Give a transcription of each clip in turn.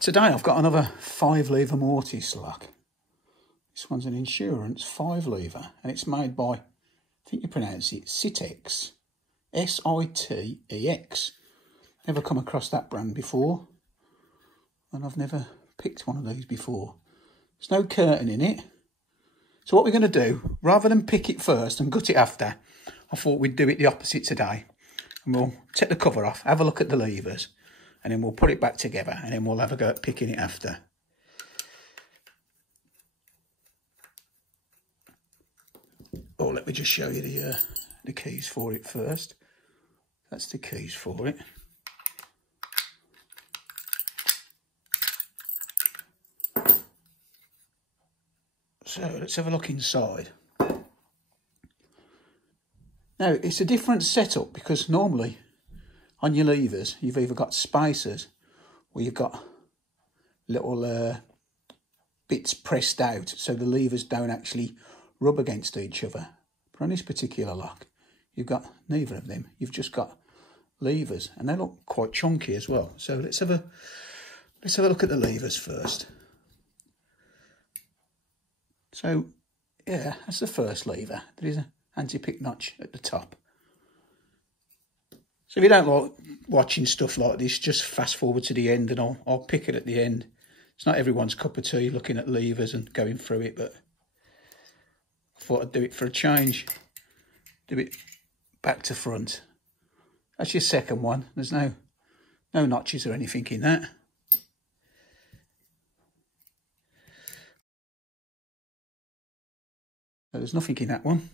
Today I've got another 5-lever mortise lock. This one's an insurance 5-lever and it's made by, I think you pronounce it, Sitex. S-I-T-E-X. Never come across that brand before, and I've never picked one of these before. There's no curtain in it. So what we're going to do, rather than pick it first and gut it after, I thought we'd do it the opposite today. And we'll take the cover off, have a look at the levers, and then we'll put it back together, and then we'll have a go at picking it after. Oh, let me just show you the keys for it first. That's the keys for it. So let's have a look inside. Now, it's a different setup because normally on your levers, you've either got spacers or you've got little bits pressed out so the levers don't actually rub against each other. But on this particular lock, you've got neither of them. You've just got levers, and they look quite chunky as well. So let's have a look at the levers first. So yeah, that's the first lever. There is an anti-pick notch at the top. So if you don't like watching stuff like this, just fast forward to the end and I'll pick it at the end. It's not everyone's cup of tea looking at levers and going through it, but I thought I'd do it for a change. Do it back to front. That's your second one. There's no notches or anything in that. So there's nothing in that one.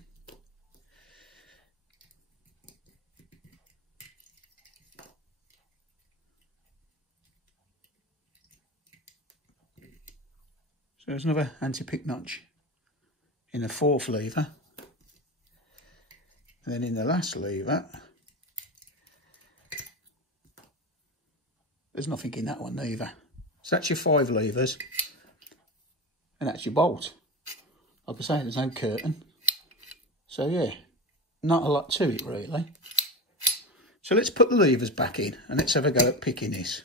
So there's another anti-pick notch in the fourth lever. And then in the last lever, there's nothing in that one either. So that's your 5 levers. And that's your bolt. Like I say, there's no curtain. So yeah, not a lot to it really. So let's put the levers back in and let's have a go at picking this.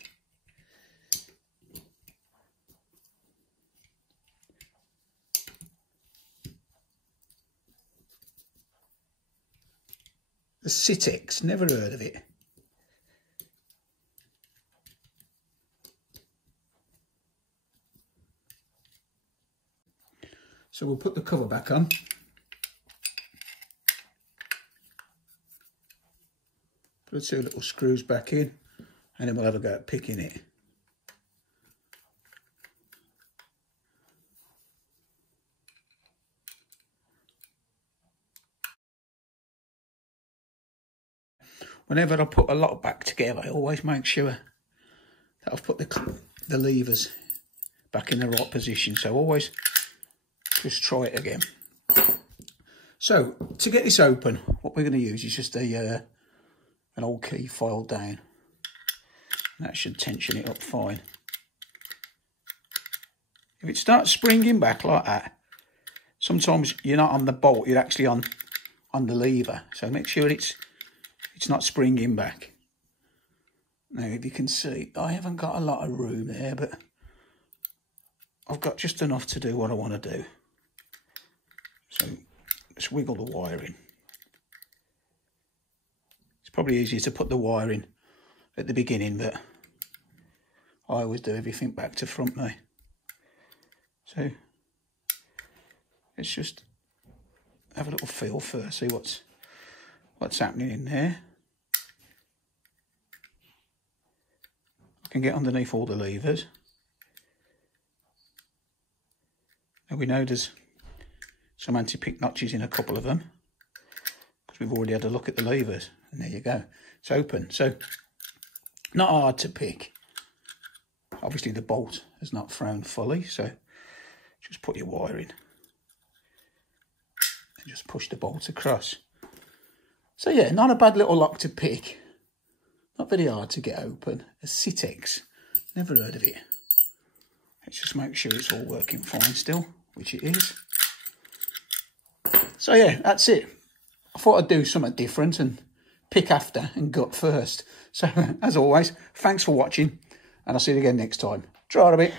The Sitex, never heard of it. So we'll put the cover back on. Put the 2 little screws back in, and then we'll have a go at picking it. Whenever I put a lock back together, I always make sure that I've put the levers back in the right position. So always just try it again. So to get this open, what we're going to use is just an old key filed down. And that should tension it up fine. If it starts springing back like that, sometimes you're not on the bolt, you're actually on the lever. So make sure it's not springing back. Now, if you can see, I haven't got a lot of room there, but I've got just enough to do what I want to do. So let's wiggle the wire in. It's probably easier to put the wire in at the beginning, but I always do everything back to front now. So let's just have a little feel first, see what's happening in there. I can get underneath all the levers. And we know there's some anti-pick notches in a couple of them because we've already had a look at the levers, and there you go, it's open. So not hard to pick. Obviously the bolt is not thrown fully, so just put your wire in and just push the bolt across. So yeah, not a bad little lock to pick, not very hard to get open. A Sitex, never heard of it. Let's just make sure it's all working fine still, which it is. So yeah, that's it. I thought I'd do something different and pick after and gut first. So as always, thanks for watching, and I'll see you again next time. Try a bit.